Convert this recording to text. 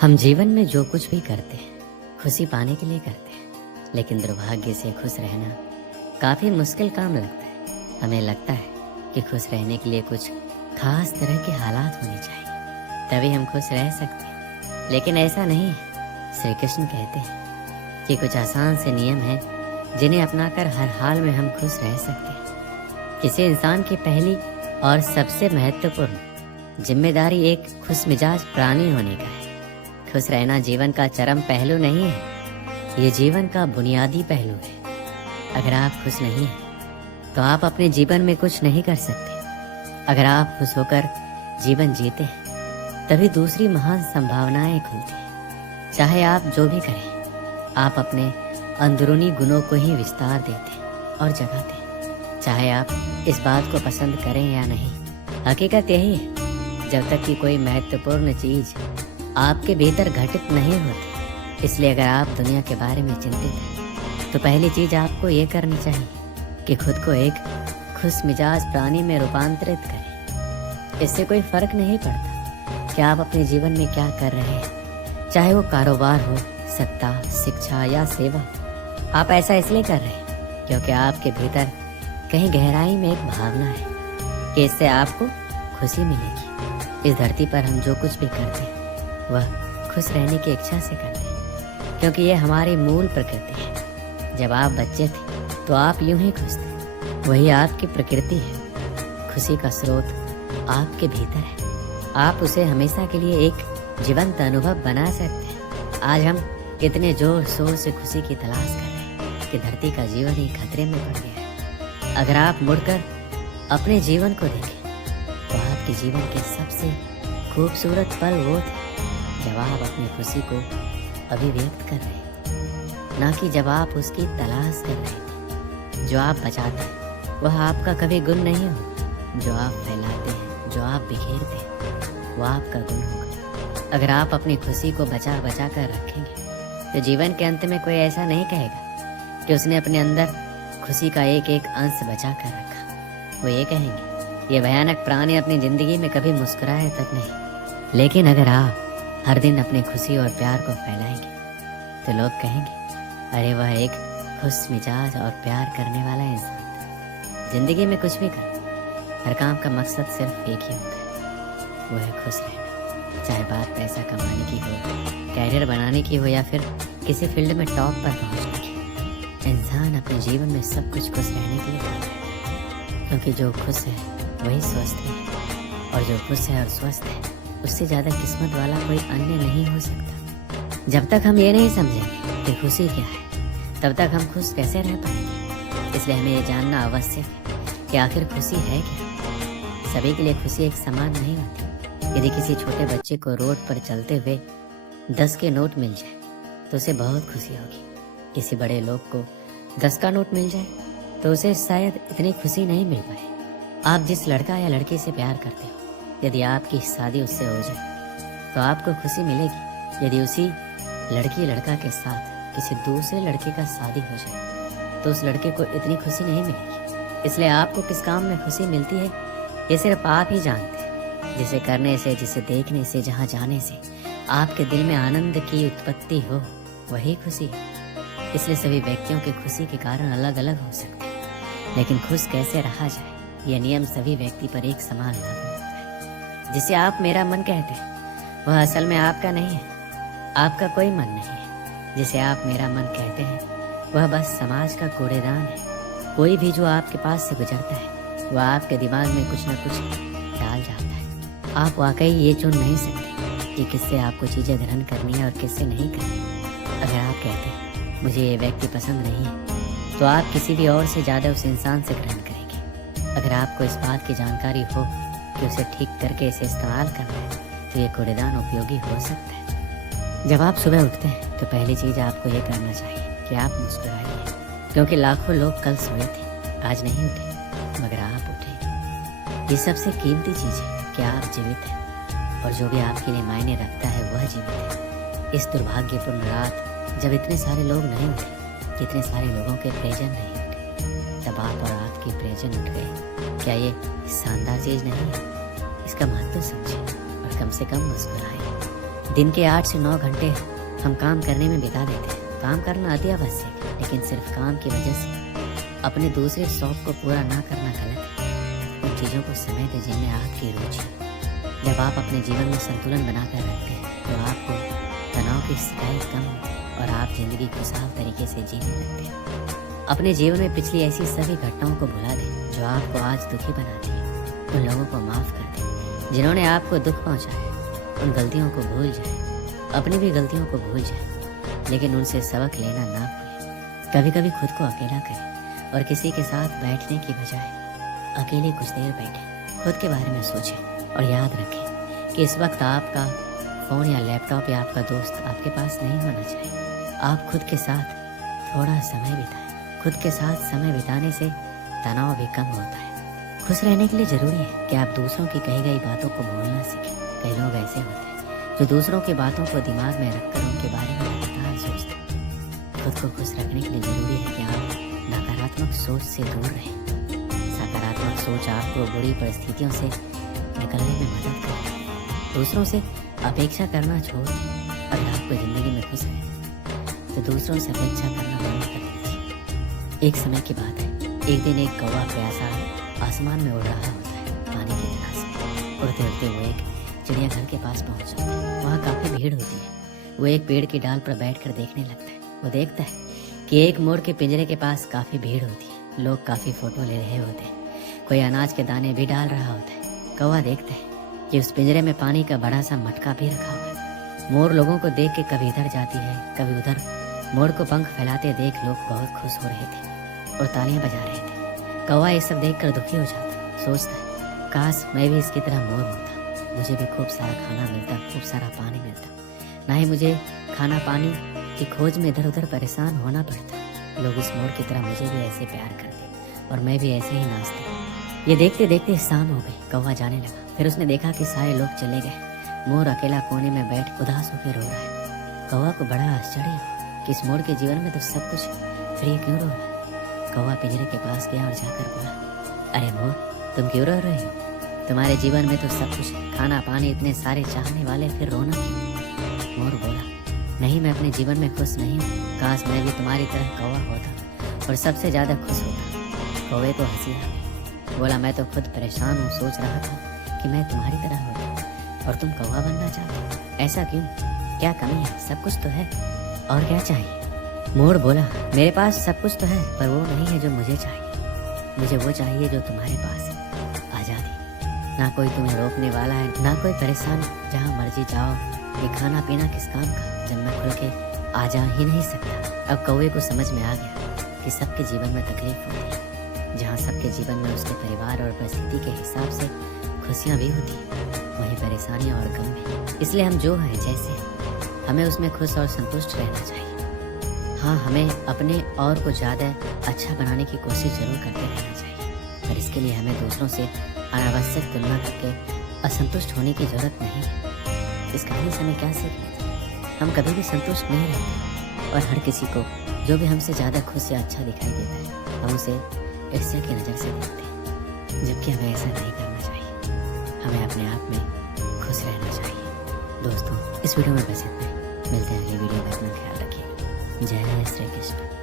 हम जीवन में जो कुछ भी करते हैं खुशी पाने के लिए करते हैं, लेकिन दुर्भाग्य से खुश रहना काफ़ी मुश्किल काम लगता है। हमें लगता है कि खुश रहने के लिए कुछ खास तरह के हालात होने चाहिए, तभी हम खुश रह सकते हैं, लेकिन ऐसा नहीं है। श्री कृष्ण कहते हैं कि कुछ आसान से नियम हैं जिन्हें अपनाकर हर हाल में हम खुश रह सकते हैं। किसी इंसान की पहली और सबसे महत्वपूर्ण जिम्मेदारी एक खुश मिजाज प्राणी होने का है। खुश रहना जीवन का चरम पहलू नहीं है, ये जीवन का बुनियादी पहलू है। अगर आप खुश नहीं हैं, तो आप अपने जीवन में कुछ नहीं कर सकते। अगर आप खुश होकर जीवन जीते हैं, तभी दूसरी महान संभावनाएं खुलती हैं। चाहे आप जो भी करें, आप अपने अंदरूनी गुणों को ही विस्तार देते और जगाते हैं। चाहे आप इस बात को पसंद करें या नहीं, हकीकत यही है, जब तक कि कोई महत्वपूर्ण चीज आपके भीतर घटित नहीं होती। इसलिए अगर आप दुनिया के बारे में चिंतित हैं, तो पहली चीज आपको ये करनी चाहिए कि खुद को एक खुश मिजाज प्राणी में रूपांतरित करें। इससे कोई फर्क नहीं पड़ता कि आप अपने जीवन में क्या कर रहे हैं, चाहे वो कारोबार हो, सत्ता, शिक्षा या सेवा। आप ऐसा इसलिए कर रहे हैं क्योंकि आपके भीतर कहीं गहराई में एक भावना है कि इससे आपको खुशी मिलेगी। इस धरती पर हम जो कुछ भी करते हैं वह खुश रहने की इच्छा से करते हैं, क्योंकि ये हमारी मूल प्रकृति है। जब आप बच्चे थे तो आप यूं ही खुश थे, वही आपकी प्रकृति है। खुशी का स्रोत आपके भीतर है, आप उसे हमेशा के लिए एक जीवंत अनुभव बना सकते हैं। आज हम इतने जोर शोर से खुशी की तलाश कर रहे हैं कि धरती का जीवन ही खतरे में पड़ गया है। अगर आप मुड़कर अपने जीवन को देखें, तो आपके जीवन के सबसे खूबसूरत पल वो थे जब आप अपनी खुशी को अभिव्यक्त कर रहे हैं, ना कि जब आप उसकी तलाश कर रहे हैं। जो आप बचाते हैं वह आपका कभी गुण नहीं होगा, जो आप फैलाते हैं, जो आप बिखेरते हैं, वह आपका गुण होगा। अगर आप अपनी खुशी को बचा बचा कर रखेंगे, तो जीवन के अंत में कोई ऐसा नहीं कहेगा कि उसने अपने अंदर खुशी का एक एक अंश बचा कर रखा। वो ये कहेंगे, ये भयानक प्राणी अपनी जिंदगी में कभी मुस्कुराए तक नहीं। लेकिन अगर आप हर दिन अपनी खुशी और प्यार को फैलाएंगे, तो लोग कहेंगे, अरे वह एक खुश मिजाज और प्यार करने वाला इंसान था। जिंदगी में कुछ भी कर, हर काम का मकसद सिर्फ एक ही होता है, वो है खुश रहना। चाहे बात पैसा कमाने की हो, कैरियर बनाने की हो, या फिर किसी फील्ड में टॉप पर पहुंचने की। इंसान अपने जीवन में सब कुछ खुश रहने के लिए करता है, क्योंकि जो खुश है वही स्वस्थ है, और जो खुश है और स्वस्थ है, उससे ज़्यादा किस्मत वाला कोई अन्य नहीं हो सकता। जब तक हम ये नहीं समझेंगे कि खुशी क्या है, तब तक हम खुश कैसे रह पाएंगे। इसलिए हमें ये जानना आवश्यक है कि आखिर खुशी है क्या। सभी के लिए खुशी एक समान नहीं होती। यदि किसी छोटे बच्चे को रोड पर चलते हुए 10 के नोट मिल जाए, तो उसे बहुत खुशी होगी। किसी बड़े लोग को 10 का नोट मिल जाए, तो उसे शायद इतनी खुशी नहीं मिल पाए। आप जिस लड़का या लड़की से प्यार करते हो, यदि आपकी शादी उससे हो जाए, तो आपको खुशी मिलेगी। यदि उसी लड़की लड़का के साथ किसी दूसरे लड़के का शादी हो जाए, तो उस लड़के को इतनी खुशी नहीं मिलेगी। इसलिए आपको किस काम में खुशी मिलती है, ये सिर्फ आप ही जानते हैं। जिसे करने से, जिसे देखने से, जहाँ जाने से आपके दिल में आनंद की उत्पत्ति हो, वही खुशी है। इसलिए सभी व्यक्तियों की खुशी के कारण अलग अलग हो सकते हैं, लेकिन खुश कैसे रहा जाए, यह नियम सभी व्यक्ति पर एक समान लागू होता है। जिसे आप मेरा मन कहते हैं, वह असल में आपका नहीं है, आपका कोई मन नहीं है। जिसे आप मेरा मन कहते हैं, वह बस समाज का कूड़ेदान है। कोई भी जो आपके पास से गुजरता है, वह आपके दिमाग में कुछ न कुछ डाल जाता है। आप वाकई ये चुन नहीं सकते कि किससे आपको चीज़ें ग्रहण करनी है और किससे नहीं करनी। अगर आप कहते हैं मुझे ये व्यक्ति पसंद नहीं है, तो आप किसी भी और से ज़्यादा उस इंसान से ग्रहण करेंगे। अगर आपको इस बात की जानकारी हो कि उसे ठीक करके इसे इस्तेमाल करना है, तो ये कूड़ेदान उपयोगी हो सकता है। जब आप सुबह उठते हैं, तो पहली चीज़ आपको ये करना चाहिए कि आप मुस्कुराइए, क्योंकि लाखों लोग कल सोए थे, आज नहीं उठे, मगर आप उठे। ये सबसे कीमती चीज़ है कि आप जीवित हैं, और जो भी आपके लिए मायने रखता है वह जीवित है। इस दुर्भाग्यपूर्ण रात जब इतने सारे लोग नहीं उठे, जितने सारे लोगों के प्रियजन नहीं उठे, तब आप और आपके प्रियजन उठ गए। क्या ये शानदार चीज़ नहीं है? इसका महत्व समझिए और कम से कम मुस्कुराइए। दिन के 8 से 9 घंटे हम काम करने में बिता देते हैं। काम करना अति आवश्यक है, लेकिन सिर्फ काम की वजह से अपने दूसरे शौक को पूरा ना करना गलत है। उन चीज़ों को समय दें जिनमें आपकी रुचि है। जब आप अपने जीवन में संतुलन बनाकर रखते हैं तो आपको तनाव की शिकायत कम होती है और आप जिंदगी खुशहाल तरीके से जीने लगते हैं। अपने जीवन में पिछली ऐसी सभी घटनाओं को भुला दें जो आपको आज दुखी बनाती है। उन लोगों को माफ़ कर दें जिन्होंने आपको दुख पहुंचाया। उन गलतियों को भूल जाए, अपनी भी गलतियों को भूल जाए, लेकिन उनसे सबक लेना ना भूलें। कभी कभी खुद को अकेला करें और किसी के साथ बैठने की बजाय अकेले कुछ देर बैठें। खुद के बारे में सोचें और याद रखें कि इस वक्त आपका फ़ोन या लैपटॉप या आपका दोस्त आपके पास नहीं होना चाहिए। आप खुद के साथ थोड़ा समय बिताएं। खुद के साथ समय बिताने से तनाव भी कम होता है। खुश रहने के लिए ज़रूरी है कि आप दूसरों की कही गई बातों को भूलना सीखें। कई लोग ऐसे होते हैं जो दूसरों की बातों को दिमाग में रखकर उनके बारे में लगातार सोचते हैं। खुद को खुश रखने के लिए ज़रूरी है कि आप नकारात्मक सोच से दूर रहें। सकारात्मक सोच आपको बुरी परिस्थितियों से निकलने में मदद करें। दूसरों से अपेक्षा करना छोड़ अगर आपको ज़िंदगी में खुश है तो दूसरों से अपेक्षा करना बंद कर दीजिए। एक समय की बात है, एक दिन एक कौवा प्यासा आसमान में उड़ रहा होता है पानी की तलाश में। उड़ते उड़ते वो एक चिड़ियाघर के पास पहुंच जाता है। वहाँ काफ़ी भीड़ होती है। वो एक पेड़ की डाल पर बैठकर देखने लगता है। वो देखता है कि एक मोर के पिंजरे के पास काफ़ी भीड़ होती है। लोग काफ़ी फ़ोटो ले रहे होते हैं। कोई अनाज के दाने भी डाल रहा होता है। कौवा देखता है कि उस पिंजरे में पानी का बड़ा सा मटका भी रखा हुआ है। मोर लोगों को देख के कभी इधर जाती है कभी उधर। मोर को पंख फैलाते देख लोग बहुत खुश हो रहे थे और तालियां बजा रहे थे। कौवा ये सब देखकर दुखी हो जाता है। सोचता है काश मैं भी इसकी तरह मोर होता, मुझे भी खूब सारा खाना मिलता, खूब सारा पानी मिलता, ना ही मुझे खाना पानी की खोज में इधर उधर परेशान होना पड़ता। लोग इस मोर की तरह मुझे भी ऐसे प्यार करते और मैं भी ऐसे ही नाचती। ये देखते देखते शाम हो गई। कौवा जाने लगा। फिर उसने देखा कि सारे लोग चले गए। मोर अकेला कोने में बैठ उदास होकर रो रहा है। कौवा को बड़ा आश्चर्य हुआ कि इस मोर के जीवन में तो सब कुछ, फिर ये क्यों रो रहा है। कौवा पिंजरे के पास गया और जाकर बोला, अरे मोर, तुम क्यों रो रहे हो? तुम्हारे जीवन में तो सब कुछ है, खाना पानी, इतने सारे चाहने वाले, फिर रोना क्यों? मोर बोला, नहीं, मैं अपने जीवन में खुश नहीं हूँ। काश मैं भी तुम्हारी तरह कौवा होता और सबसे ज़्यादा खुश होता। कौवे को हंसी आ गई। बोला, मैं तो खुद परेशान हूँ। सोच रहा था कि मैं तुम्हारी तरह होता और तुम कौवा बनना चाहते हो। ऐसा क्यों? क्या कमी है? सब कुछ तो है, और क्या चाहिए? मोर बोला, मेरे पास सब कुछ तो है, पर वो नहीं है जो मुझे चाहिए। मुझे वो चाहिए जो तुम्हारे पास है, आज़ादी। ना कोई तुम्हें रोकने वाला है, ना कोई परेशान। जहाँ मर्जी जाओ। ये खाना पीना किस काम का जब मैं खुल के आ जा ही नहीं सकता। अब कौवे को समझ में आ गया कि सबके जीवन में तकलीफ होती है। जहाँ सबके जीवन में उसके परिवार और परिस्थिति के हिसाब से खुशियाँ भी होती हैं, वहीं परेशानियाँ और गम भी। इसलिए हम जो हैं जैसे हैं, हमें उसमें खुश और संतुष्ट रहना चाहिए। हाँ, हमें अपने और को ज़्यादा अच्छा बनाने की कोशिश जरूर करते रहना चाहिए, पर इसके लिए हमें दूसरों से अनावश्यक तुलना करके असंतुष्ट होने की जरूरत नहीं है। इस कहानी से हमें क्या सीखना चाहिए? हम कभी भी संतुष्ट नहीं रहते और हर किसी को जो भी हमसे ज़्यादा खुश या अच्छा दिखाई देता है हम उसे ईर्ष्या की नज़र से देखते हैं, जबकि हमें ऐसा नहीं करना चाहिए। हमें अपने आप में खुश रहना चाहिए। दोस्तों, इस वीडियो में बस इतना ही। मिलते हैं अगली वीडियो में। अपना ख्याल रखिए। जय श्री कृष्ण।